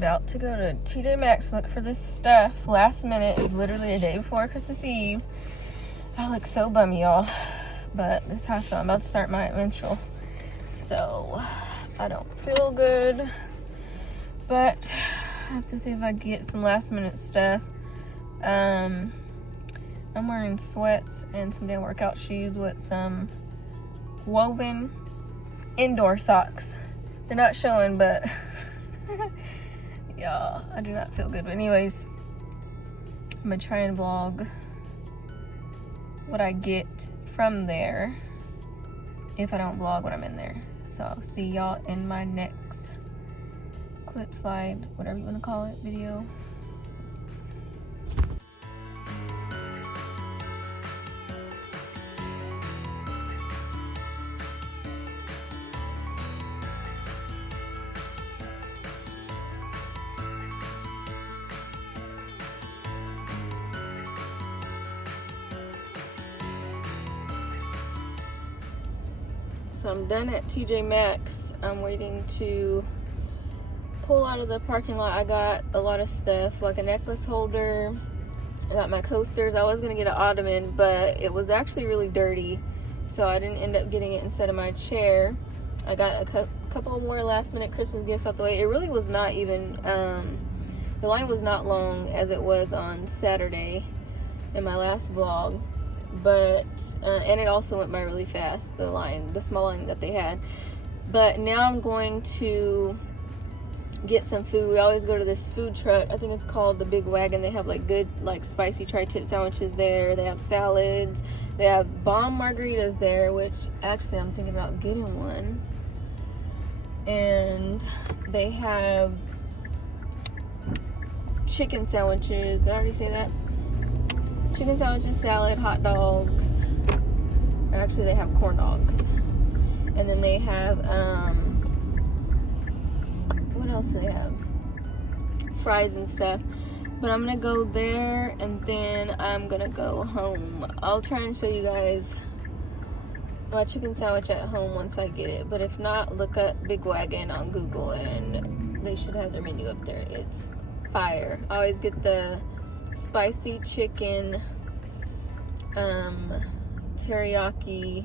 about to go to TJ Maxx, look for this stuff. Last minute is literally a day before Christmas Eve. I look so bummy, y'all. But this is how I feel. I'm about to start my menstrual. So, I don't feel good. But, I have to see if I get some last minute stuff. I'm wearing sweats and some damn workout shoes with some woven indoor socks. They're not showing, but y'all, I do not feel good. But anyways, I'm gonna try and vlog what I get from there if I don't vlog when I'm in there. So I'll see y'all in my next clip, slide, whatever you want to call it, video. So I'm done at TJ Maxx. I'm waiting to pull out of the parking lot. I got a lot of stuff, like a necklace holder. I got my coasters. I was gonna get an ottoman, but it was actually really dirty, so I didn't end up getting it instead of my chair. I got a couple more last minute Christmas gifts out the way. It really was not even, the line was not long as it was on Saturday in my last vlog. But and it also went by really fast, the small line that they had. But now I'm going to get some food. We always go to this food truck. I think it's called the Big Wagon. They have like good, like spicy tri-tip sandwiches there. They have salads. They have bomb margaritas there, which actually I'm thinking about getting one. And they have chicken sandwiches. Did I already say that? Chicken sandwiches, salad, hot dogs. Actually, they have corn dogs. And then they have, what else do they have? Fries and stuff. But I'm gonna go there and then I'm gonna go home. I'll try and show you guys my chicken sandwich at home once I get it. But if not, look up Big Wagon on Google and they should have their menu up there. It's fire. I always get the spicy chicken teriyaki,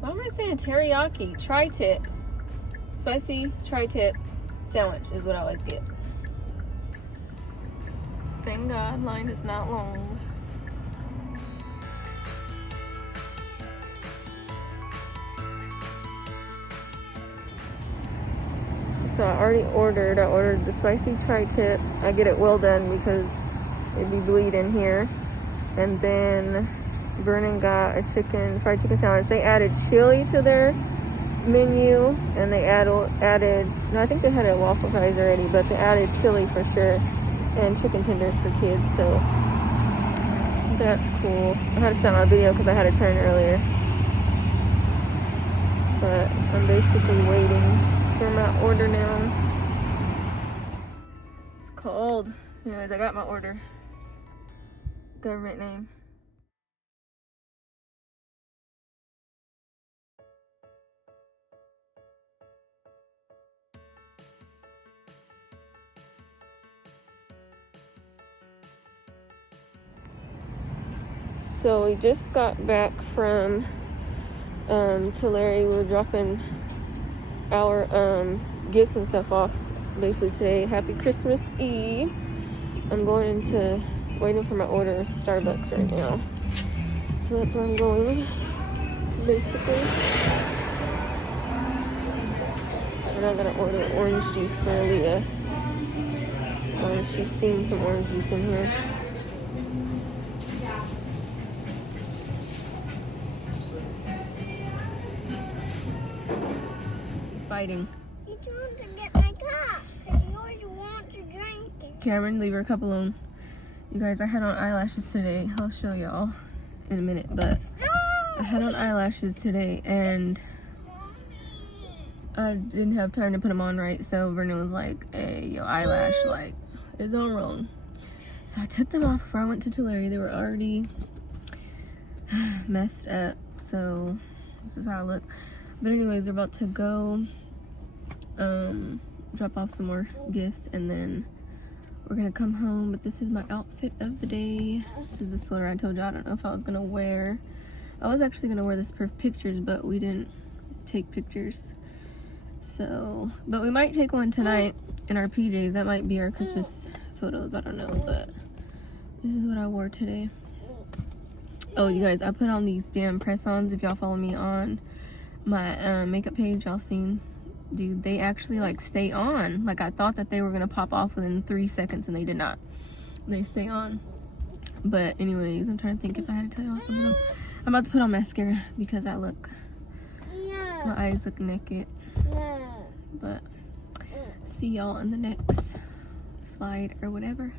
why am I saying teriyaki? Tri-tip, spicy tri-tip sandwich is what I always get. Thank God line is not long. So I ordered the spicy tri-tip. I get it well done because it'd be bleeding here. And then Vernon got a fried chicken sandwich. They added chili to their menu, and they added, no, I think they had a waffle fries already, but they added chili for sure, and chicken tenders for kids, so that's cool. I had to stop my video because I had a turn earlier. But I'm basically waiting for my order now. It's cold. Anyways, I got my order. Government name. So we just got back from Tulare. We were dropping our gifts and stuff off basically today. Happy Christmas Eve. I'm going into waiting for my order of Starbucks right now. So that's where I'm going, basically. And I'm gonna order orange juice for Aaliyah. She's seen some orange juice in here. Fighting. You told to get my cup because you always want to drink it. Cameron, leave her cup alone. You guys, I had on eyelashes today. I'll show y'all in a minute, but I had on eyelashes today and I didn't have time to put them on right, so Vernon was like, hey, your eyelash, like, it's all wrong. So I took them off before I went to Tulare. They were already messed up, so this is how I look. But anyways, they're about to go drop off some more gifts, and then we're gonna come home. But this is my outfit of the day. This is the sweater I told you I don't know if I was gonna wear. I was actually gonna wear this for pictures, but we didn't take pictures. So, but we might take one tonight in our PJs. That might be our Christmas photos, I don't know, but this is what I wore today. Oh, you guys, I put on these damn press-ons. If y'all follow me on my makeup page, y'all seen, dude, they actually like stay on. Like, I thought that they were gonna pop off within 3 seconds, and they did not. They stay on. But anyways, I'm trying to think if I had to tell y'all something else. I'm about to put on mascara because my eyes look naked. But see y'all in the next slide or whatever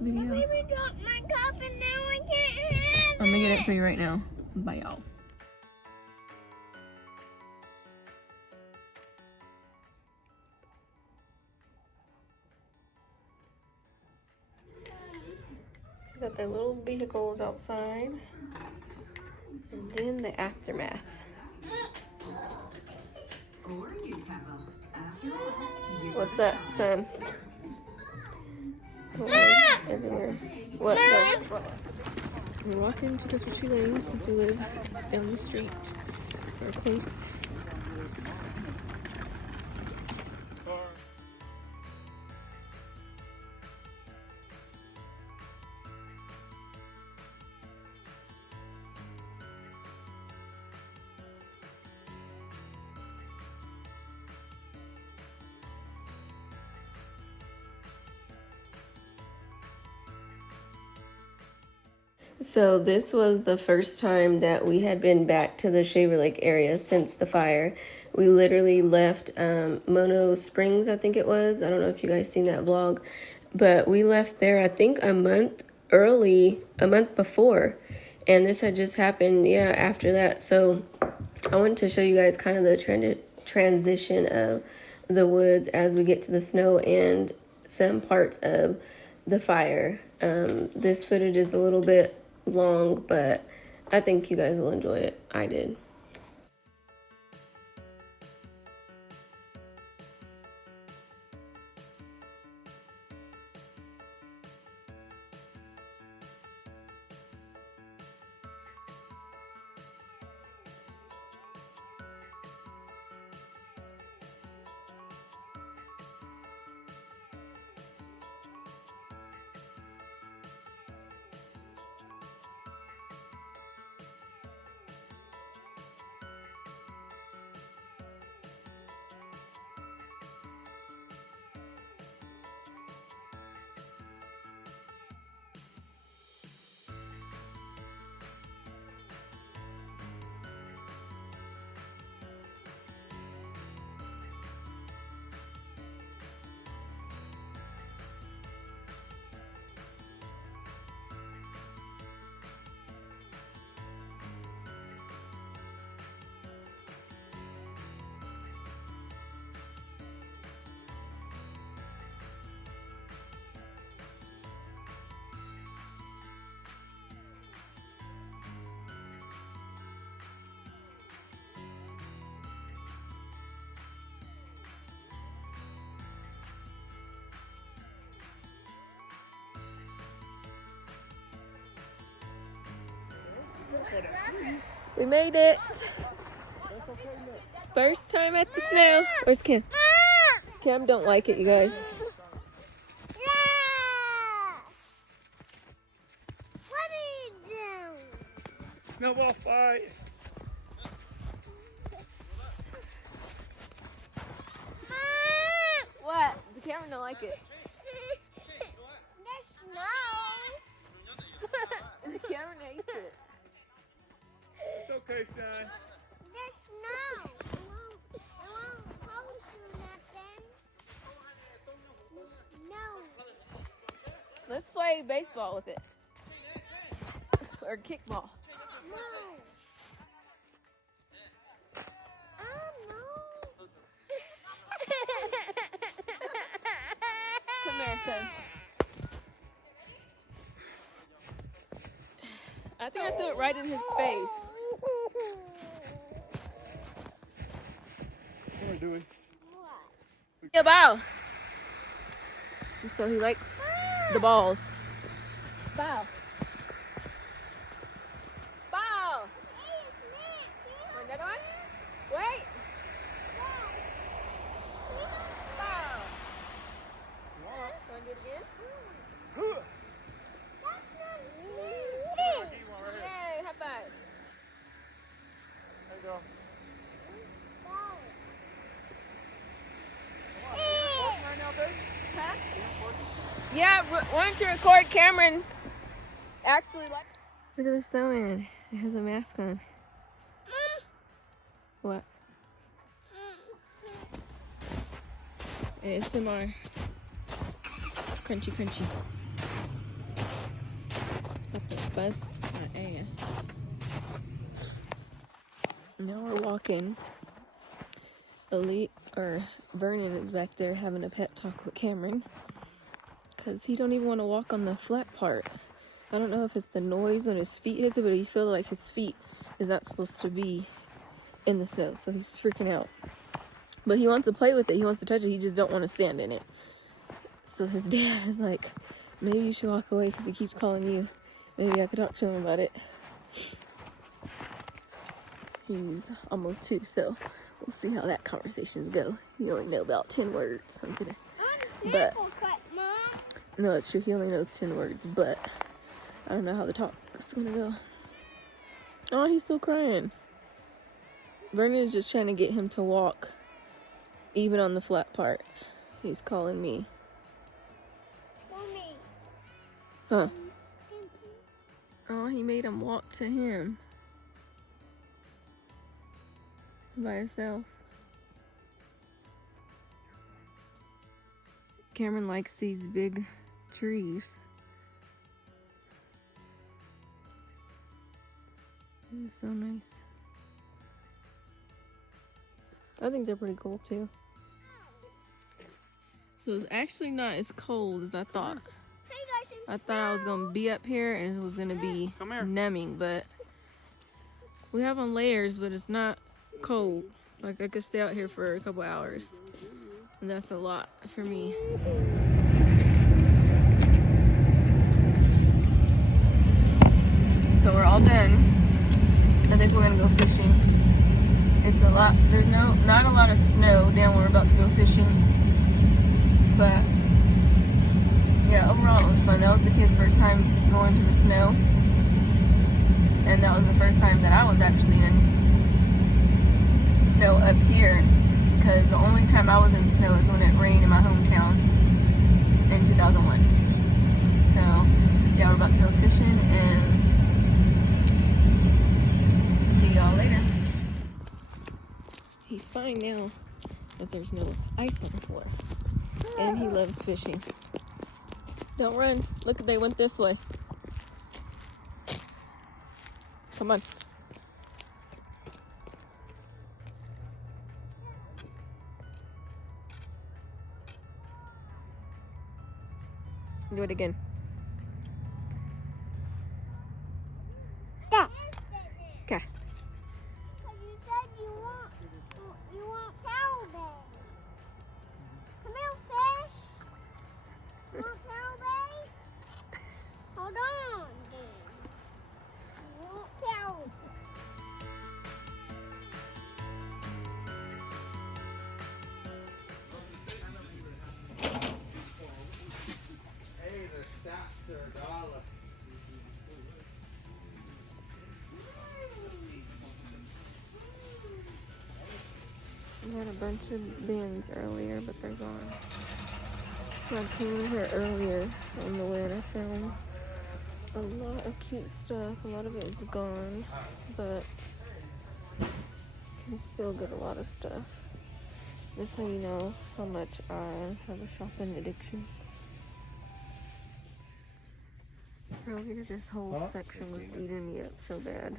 video. My baby dropped my cup and now I can't have I'm gonna get it for you right now. Bye, y'all. Got their little vehicles outside, and then the aftermath. What's up, son? Everywhere. What's up? We're walking to Christmas Tree Lane since we live down the street or close. So this was the first time that we had been back to the Shaver Lake area since the fire. We literally left Mono Springs, I think it was. I don't know if you guys seen that vlog, but we left there, I think, a month before. And this had just happened, yeah, after that. So I wanted to show you guys kind of the transition of the woods as we get to the snow and some parts of the fire. This footage is a little bit long, but I think you guys will enjoy it. I did. We made it. First time at the snow. Where's Kim? Kim don't like it, you guys. What are you doing? Snowball fight. What? The camera don't like it. There's snow. The camera hates it. It's okay, son. There's snow. It won't hold you nothing. No. Let's play baseball with it. Or kickball. No. Come here, son. I think I threw it right in his face. What are we doing? A bow. So he likes the balls. Bow. Bow. Want another one? Wait. Bow. Want to do it again? Yay, high five. There you go. Right now, babe? Huh? Yeah, wanted to record. Cameron actually like. Look at the snowman. He has a mask on. What? ASMR. Crunchy, crunchy. Got to bust my ass. Now we're walking. Elite or Vernon is back there having a pep talk with Cameron because he don't even want to walk on the flat part. I don't know if it's the noise when his feet hits it, but he feels like his feet is not supposed to be in the snow, so he's freaking out. But he wants to play with it, he wants to touch it, he just don't want to stand in it. So his dad is like, maybe you should walk away because he keeps calling you. Maybe I could talk to him about it. He's almost 2, so we'll see how that conversations go. You only know about 10 words. I'm kidding. But no, it's true. He only knows 10 words, but I don't know how the talk is gonna go. Oh, he's still crying. Vernon is just trying to get him to walk, even on the flat part. He's calling me. Huh? Oh, he made him walk to him. By himself. Cameron likes these big trees. This is so nice. I think they're pretty cool too. So it's actually not as cold as I thought. I thought I was gonna be up here and it was gonna be numbing, but we have on layers, but it's not cold. Like I could stay out here for a couple hours, and that's a lot for me. So we're all done. I think we're gonna go fishing. It's a lot. There's not a lot of snow down where we're about to go fishing, but yeah, overall it was fun. That was the kids' first time going to the snow, and that was the first time that I was actually in snow up here, because the only time I was in snow is when it rained in my hometown in 2001. So yeah, we're about to go fishing and see y'all later. He's fine now that there's no ice on the floor, and he loves fishing. Don't run. Look, they went this way. Come on. Do it again. Cast. You said you want cow bait. Come here, fish. You want cow bait? Hold on, dude. You want cow bait. Hey, their stats are $1. We had a bunch of bins earlier, but they're gone. So I came in here earlier on the way and I found a lot of cute stuff. A lot of it is gone, but you can still get a lot of stuff. That's how you know how much I have a shopping addiction. Earlier, this whole section was eating me up so bad.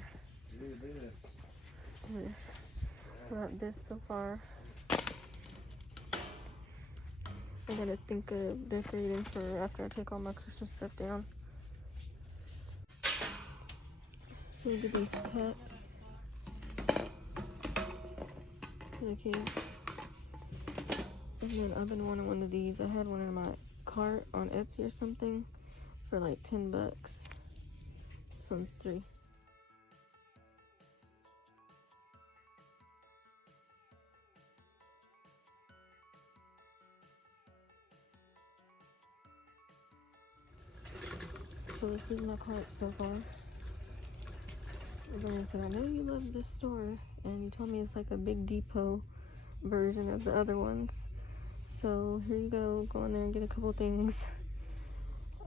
Got this so far. I gotta think of decorating for after I take all my Christmas stuff down. Look at these pets for the kids. And then I've been wanting one of these. I had one in my cart on Etsy or something for like 10 bucks. This one's 3. So this is my cart so far. Brandon said, I know you love this store, and you told me it's like a big depot version of the other ones. So here you go in there and get a couple things.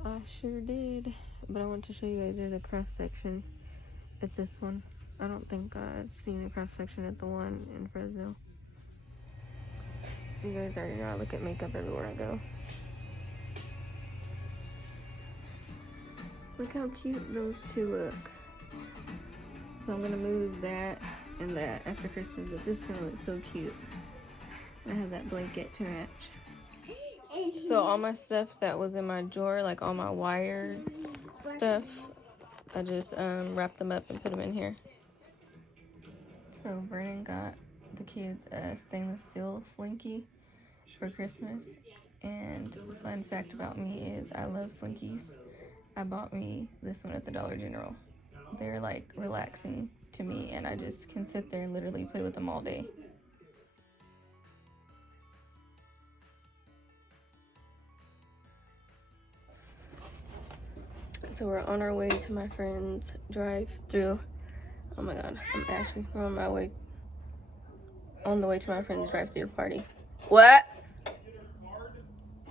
I sure did. But I want to show you guys, there's a craft section at this one. I don't think I've seen a craft section at the one in Fresno. You guys already know I look at makeup everywhere I go. Look how cute those two look. So I'm gonna move that and that after Christmas, but this is gonna look so cute. I have that blanket to match. So all my stuff that was in my drawer, like all my wire stuff, I just wrapped them up and put them in here. So Brandon got the kids a stainless steel slinky for Christmas. And fun fact about me is I love slinkies. I bought me this one at the Dollar General. They're like relaxing to me, and I just can sit there and literally play with them all day. So we're on our way to my friend's drive-through. Oh my god, I'm Ashley. We're on the way to my friend's drive-through party. What?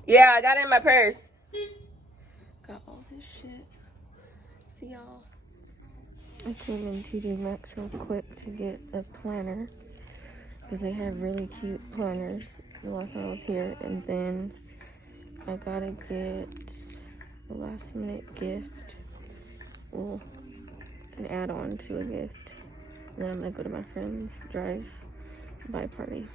Yeah, I got it in my purse. Got all this shit. See y'all. I came in TJ Maxx real quick to get a planner because they have really cute planners the last time I was here. And then I gotta get a last minute gift, well, an add-on to a gift. And then I'm gonna go to my friend's drive-by party.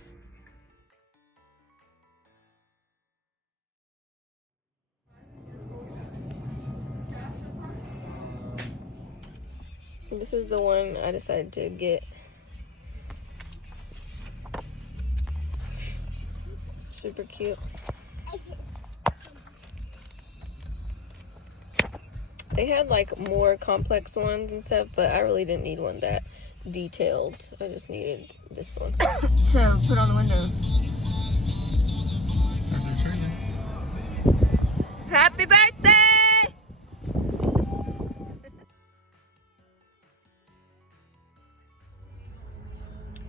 This is the one I decided to get. Super cute. They had like more complex ones and stuff, but I really didn't need one that detailed. I just needed this one. So put on the windows. Happy birthday!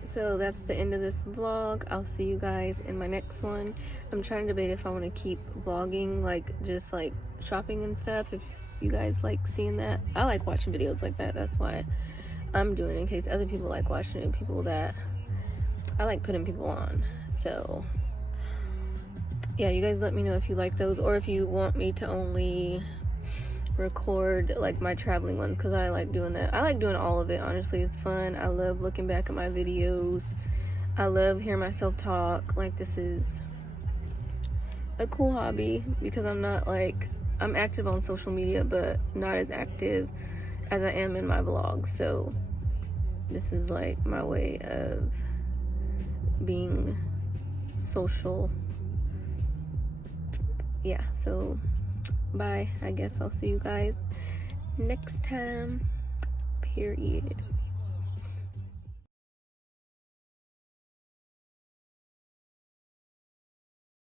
So that's the end of this vlog. I'll see you guys in my next one. I'm trying to debate if I want to keep vlogging, like just like shopping and stuff. If you guys like seeing that, I like watching videos like that. That's why I'm doing it, in case other people like watching it. People that I like putting people on. So yeah, you guys let me know if you like those, or if you want me to only record like my traveling ones, because I like doing that. I like doing all of it, honestly. It's fun. I love looking back at my videos. I love hearing myself talk. Like, this is a cool hobby because I'm not like, I'm active on social media but not as active as I am in my vlogs. So this is like my way of being social. Yeah, so bye. I guess I'll see you guys next time. Period.